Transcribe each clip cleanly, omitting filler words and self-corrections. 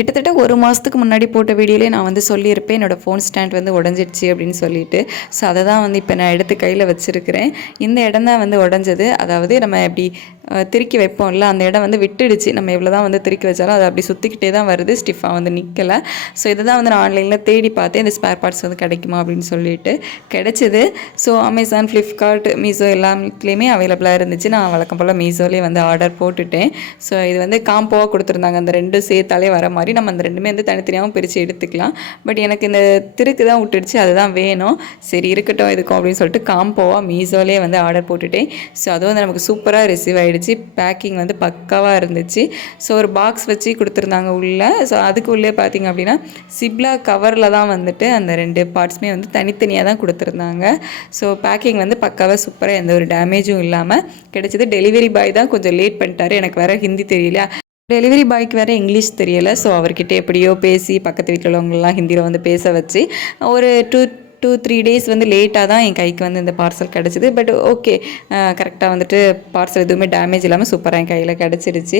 கிட்டத்தட்ட ஒரு மாதத்துக்கு முன்னாடி போட்ட வீடியோலேயே நான் வந்து சொல்லியிருப்பேன் என்னோடய ஃபோன் ஸ்டாண்ட் வந்து உடஞ்சிடுச்சு அப்படின்னு சொல்லிட்டு. ஸோ அதை தான் வந்து இப்போ நான் எடுத்து கையில் வச்சுருக்கிறேன். இந்த இடம் தான் வந்து உடஞ்சது. அதாவது நம்ம எப்படி திருக்கி வைப்போம்ல, அந்த இடம் வந்து விட்டுடுச்சு. நம்ம எவ்வளோ தான் வந்து திருக்கி வச்சாலும் அது அப்படி சுற்றிக்கிட்டே தான் வருது, ஸ்டிஃபாக வந்து நிற்கலை. ஸோ இதை தான் வந்து நான் ஆன்லைனில் தேடி பார்த்தேன், இந்த ஸ்பேர் பார்ட்ஸ் வந்து கிடைக்குமா அப்படின்னு சொல்லிட்டு கிடச்சிது. ஸோ அமேசான், ஃப்ளிப்கார்ட், மீஷோ எல்லாத்துலேயுமே அவைலபிளாக இருந்துச்சு. நான் வழக்கம் போல் மீஷோலேயே வந்து ஆர்டர் போட்டுட்டேன். ஸோ இது வந்து காம்போவாக கொடுத்துருந்தாங்க, அந்த ரெண்டும் சேர்த்தாலே வர மாதிரி. நம்ம அந்த ரெண்டுமே வந்து தனித்தனியாகவும் பிரித்து எடுத்துக்கலாம். பட் எனக்கு இந்த திருக்கு தான் விட்டுடுச்சு, அதுதான் வேணும். சரி இருக்கட்டும் இதுக்கும் அப்படின்னு சொல்லிட்டு காம்போவாக மீஷோலேயே வந்து ஆர்டர் போட்டுட்டேன். ஸோ அதுவும் வந்து நமக்கு சூப்பராக ரிசீவ் ஆகிடுச்சு. பேக்கிங் வந்து பக்காவாக இருந்துச்சு. ஸோ ஒரு பாக்ஸ் வச்சு கொடுத்துருந்தாங்க உள்ளே. ஸோ அதுக்கு உள்ளே பார்த்திங்க அப்படின்னா சிப்லா கவரில் தான் வந்துட்டு அந்த ரெண்டு பார்ட்ஸுமே வந்து தனித்தனியாக தான் கொடுத்துருந்தாங்க. ஸோ பேக்கிங் வந்து பக்காவாக சூப்பராக எந்த ஒரு டேமேஜும் இல்லாமல் கிடைச்சது. டெலிவரி பாய் தான் கொஞ்சம் லேட் பண்ணிட்டாரு. எனக்கு வேறு ஹிந்தி தெரியல, டெலிவரி பாய்க்கு வேறு இங்கிலீஷ் தெரியலை. ஸோ அவர்கிட்ட எப்படியோ பேசி பக்கத்து வீட்டில் உள்ளவங்களெலாம் ஹிந்தியில் வந்து பேச வச்சு ஒரு 2-3 டேஸ் வந்து லேட்டாக தான் என் கைக்கு வந்து இந்த பார்சல் கிடச்சிது. பட் ஓகே, கரெக்டாக வந்துட்டு பார்சல் எதுவுமே டேமேஜ் இல்லாமல் சூப்பராக என் கையில் கிடச்சிருச்சு.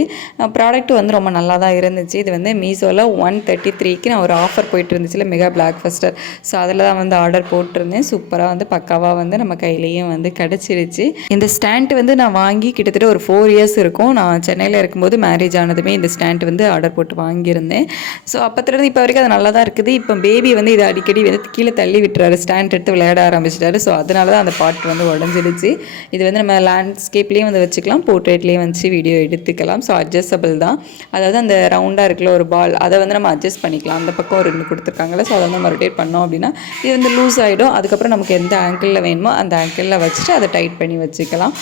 ப்ராடக்ட் வந்து ரொம்ப நல்லா தான் இருந்துச்சு. இது வந்து மீஷோவில் 133க்கு நான் ஒரு ஆஃபர் போயிட்டு இருந்துச்சுல, மெகா பிளாக் ஃபஸ்டர். ஸோ அதில் தான் வந்து ஆர்டர் போட்டிருந்தேன். சூப்பராக வந்து பக்காவாக வந்து நம்ம கையிலையும் வந்து கிடச்சிருச்சு. இந்த ஸ்டாண்ட் வந்து நான் வாங்கி கிட்டத்தட்ட ஒரு 4 இயர்ஸ் இருக்கும். நான் சென்னையில் இருக்கும்போது மேரேஜ் ஆனதுமே இந்த ஸ்டாண்ட் வந்து ஆர்டர் போட்டு வாங்கியிருந்தேன். ஸோ அப்போத்துலேருந்து இப்போ வரைக்கும் அது நல்லா தான் இருக்குது. இப்போ பேபி வந்து இதை அடிக்கடி வந்து கீழே தள்ளி விட்டுறாரு, ஸ்டாண்ட் எடுத்து விளையாட ஆரம்பிச்சிட்டாரு. ஸோ அதனால தான் அந்த பார்ட் வந்து உடஞ்சிடுச்சு. இது வந்து நம்ம லேண்ட்ஸ்கேப்லேயும் வந்து வச்சுக்கலாம், போர்ட்ரேட்லேயும் வச்சு வீடியோ எடுத்துக்கலாம். ஸோ அட்ஜஸ்டபிள் தான். அதாவது அந்த ரவுண்டாக இருக்குல்ல ஒரு பால், அதை வந்து நம்ம அட்ஜஸ்ட் பண்ணிக்கலாம். அந்த பக்கம் 2 கொடுத்துருக்காங்களே, ஸோ அதை வந்து நம்ம ரொட்டேட் பண்ணோம் அப்படின்னா இது வந்து லூஸ் ஆகிடும். அதுக்கப்புறம் நமக்கு எந்த ஆங்கிளில் வேணுமோ அந்த ஆங்கிளில் வச்சுட்டு அதை டைட் பண்ணி வச்சுக்கலாம்.